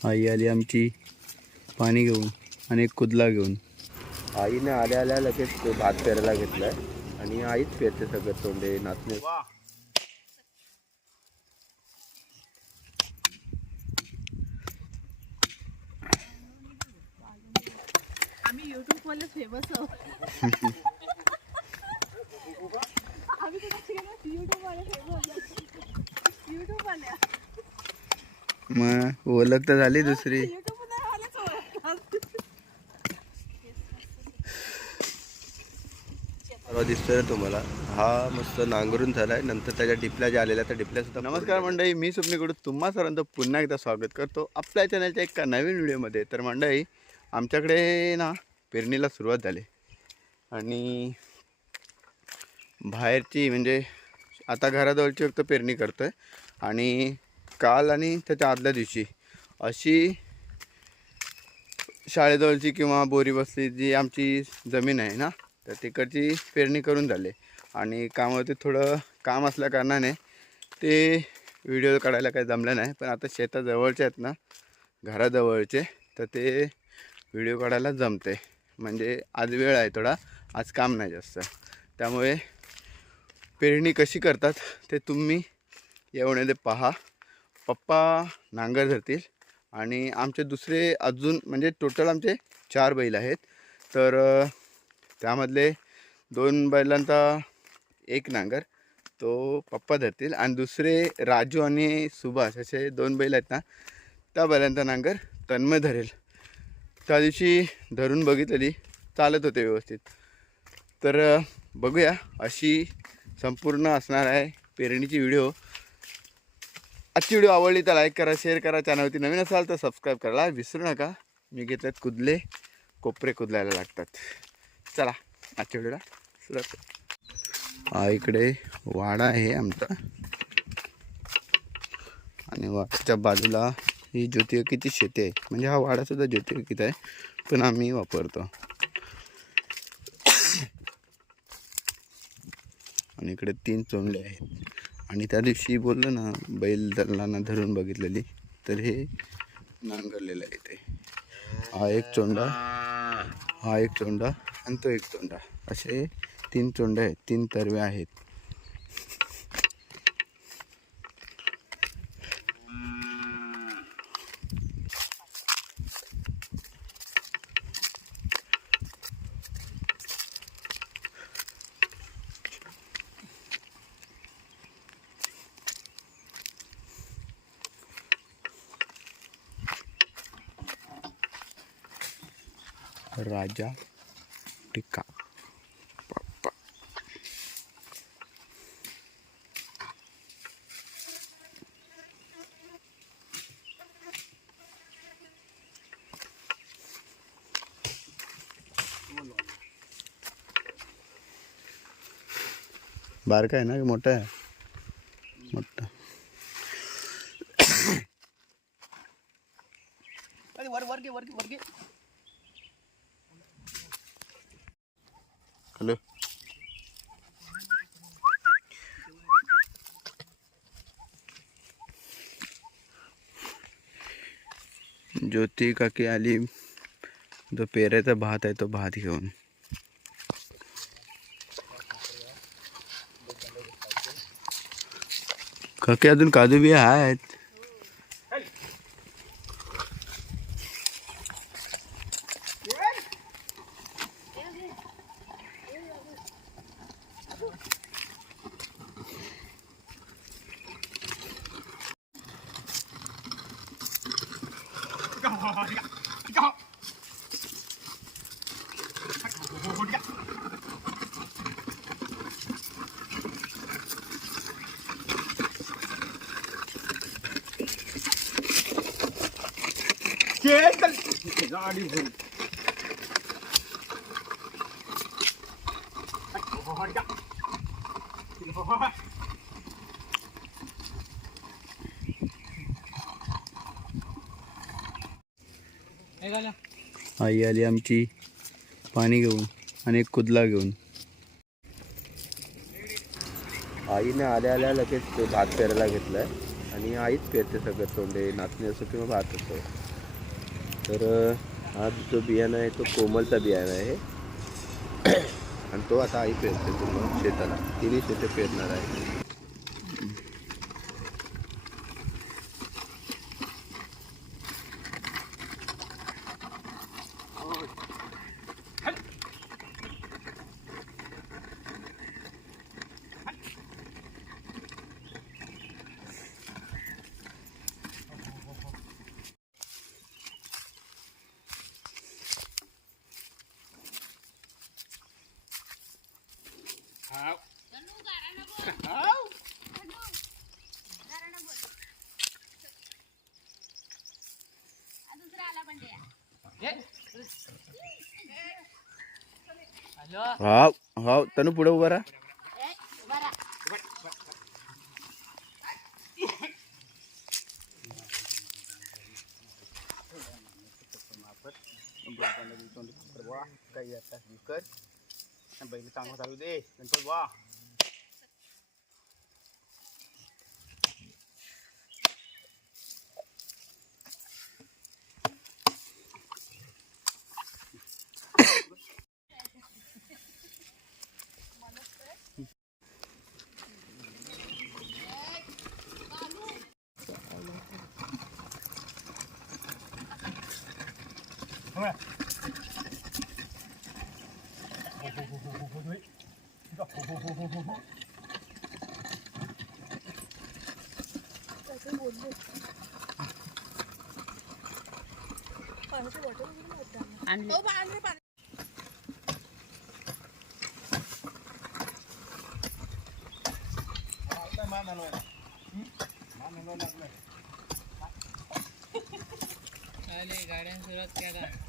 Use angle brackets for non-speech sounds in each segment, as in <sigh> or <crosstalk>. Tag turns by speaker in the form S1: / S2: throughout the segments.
S1: आई आली आमची पाणी घेऊन आणि एक कुदला घेऊन.
S2: आईने आल्या आल्या लगेच तो भात पेरायला घेतलाय आणि आईच पेरते सगळं तोंडे नाचणे
S3: आम्ही युट्यूब वाले फेमस आहोत <laughs> आम्ही कुठे युट्यूब वाले फेमस युट्यूब वाले
S1: मग ओळख तर झाली दुसरी.
S2: दिसतोय ना तुम्हाला. हा मस्त नांगरून झालाय. नंतर त्याच्या डिपल्या ज्या आलेल्या त्या डिपल्या सुद्धा
S1: नमस्कार मंडळी मी स्वप्नीकडून तुम्हा सर्वांचं पुन्हा एकदा स्वागत करतो. आपल्या चॅनलच्या एका नवीन व्हिडिओमध्ये. तर मंडळी आमच्याकडे ना पेरणीला सुरुवात झाली. आणि बाहेरची म्हणजे आता घराजवळची फक्त पेरणी करतो आहे आणि काल आणि त्याच्या आदल्या दिवशी अशी शाळेजवळची किंवा बोरी बसली जी आमची जमीन आहे ना तर तिकडची पेरणी करून झाली. आणि कामावरती थोडं काम असल्या कारणाने ते व्हिडिओ काढायला काही जमलं नाही. पण आता शेताजवळचे आहेत ना घराजवळचे तर ते व्हिडिओ काढायला जमते. म्हणजे आज वेळ आहे थोडा आज काम नाही जास्त. त्यामुळे पेरणी कशी करतात ते तुम्ही येऊन पहा. पप्पा नांगर धरतील आणि आमचे दुसरे अजून म्हणजे टोटल आमचे चार बैल आहेत. तर त्यामधले दोन बैलांचा एक नांगर तो पप्पा धरतील. आणि दुसरे राजू आणि सुभाष असे दोन बैल आहेत ना त्या बैलांचा नांगर तन्मय धरेल. त्या दिवशी धरून बघितलेली चालत होते व्यवस्थित. तर बघूया अशी संपूर्ण असणार आहे पेरणीची व्हिडिओ. आजची व्हिडिओ आवडली तर लाईक करा शेअर करा. चॅनलवरती नवीन असाल तर सबस्क्राईब करायला विसरू नका. मी घेतल्यात कुदले कोपरे कुदलायला लागतात. चला आजच्या व्हिडिओला सुरुवात हा इकडे वाडा आहे आमचा. आणि वाड्याच्या बाजूला ही ज्योतिकीची शेती आहे. म्हणजे हा वाडासुद्धा ज्योतिकीत आहे पण आम्ही वापरतो. आणि इकडे तीन चोंडे आहेत. आणि त्या दिवशी बोललं ना बैल दल्लांना धरून बघितलेली तर हे नांगरलेलं आहे ते. हा एक चोंडा. हा एक चोंडा आणि तो एक चोंडा. असे तीन चोंडे आहेत तीन तरवे आहेत. राजा टिका बारका आहे ना की मोठा आहे? मोठा. वर वर्गे वर्गी वर्गी हॅलो ज्योती काकी आली. जो पेरायचा भात आहे तो भात घेऊन. काकी अजून काजू बी आहेत? आई आली आमची. पाणी घेऊन आणि एक कुदला घेऊन.
S2: आईने आल्या आल्या लगेच तो भात पेरायला घेतलाय. आणि आईच पेरते सगळं तोंडे नाचणी असो किंवा भात असो. तर हा जो बियाणं आहे तो कोमलचा बियाणं आहे. आणि तो आता आई पेरते पूर्ण शेताला. तिन्ही शेते पेरणार आहे.
S1: हा हा तनु पुढे उभा राहा काही आता विकर बैल चांगला चालू दे नंतर वा
S3: đúng rồi cái buồn
S1: đi. Phải cái buồn
S3: trong cái một trận. Ăn. Ủa bạn với bạn mana lo
S1: ya?
S3: Garden surat kya tha?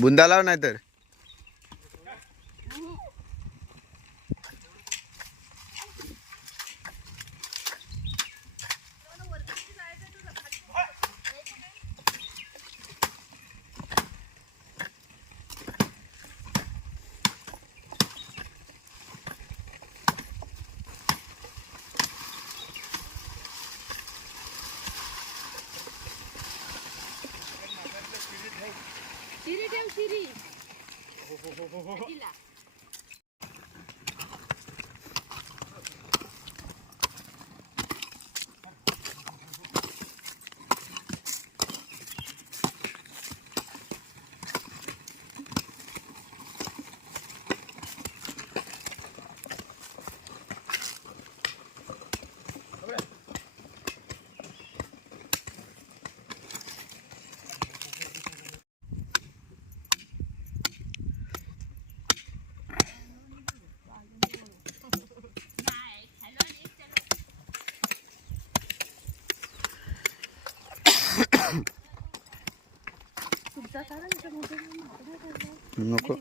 S1: बुंदा लाव नाही तर
S3: नको.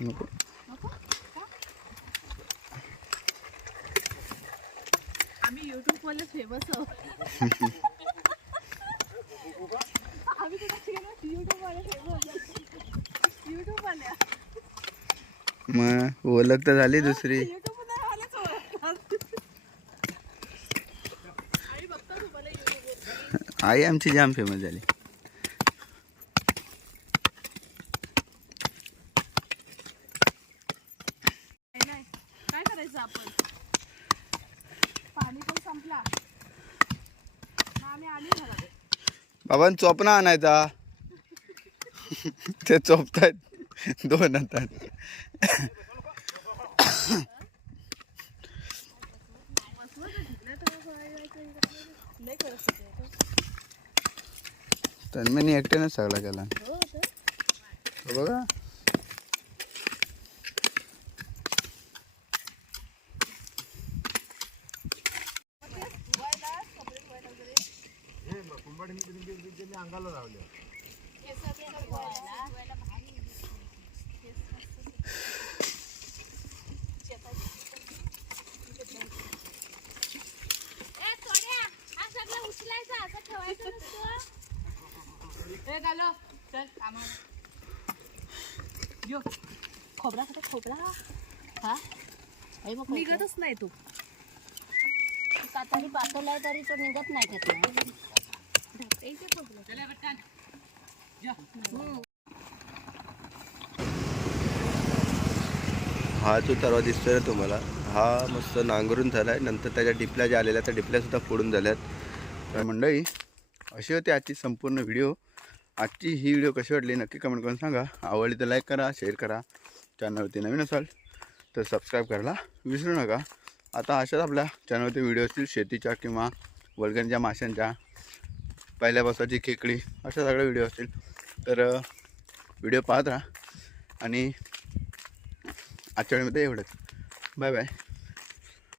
S3: नको? आम्ही युट्यूब वाले फेमस आहोत. आम्ही कुठे युट्यूब वाले फेमस युट्यूब वाले
S1: मग ओळख तर झाली दुसरी. आई आमची जाम फेमस झाली
S3: नाही नाही काय करायचं आपण पाणी पण संपला मग आम्ही आली घरात
S1: बाबा चोपना आणायचा. ते चोपतायत. दोन हातात
S3: लय करत
S1: सगळं एकट्यानेच सगळा केला.
S3: हो
S1: बघा
S3: खोबरा खाता खोबरा. हा? हे बघ निघतच नाही तो.
S4: कातडी पातळ तरी तो निघत नाही त्यातनं
S2: हा जो तरवा दिसतोय ना तुम्हाला हा मस्त नांगरून झालाय. नंतर त्याच्या डिपल्या ज्या आलेल्या त्या डिपल्या सुद्धा फोडून झाल्यात.
S1: तर मंडळी अशी होती आजची संपूर्ण व्हिडिओ. आजची ही व्हिडिओ कशी वाटली नक्की कमेंट करून सांगा. आवडली तर लाईक करा शेअर करा. चॅनलवरती नवीन असाल तर सबस्क्राईब करायला विसरू नका. आता अशाच आपल्या चॅनलवरती व्हिडिओ असतील शेतीच्या किंवा वर्गांच्या माशांच्या पहिल्यापासाची खेकडी अशा सगळ्या व्हिडिओ असतील. तर व्हिडिओ पाहत राहा. आणि आजच्या वेळेमध्ये एवढंच. Bye bye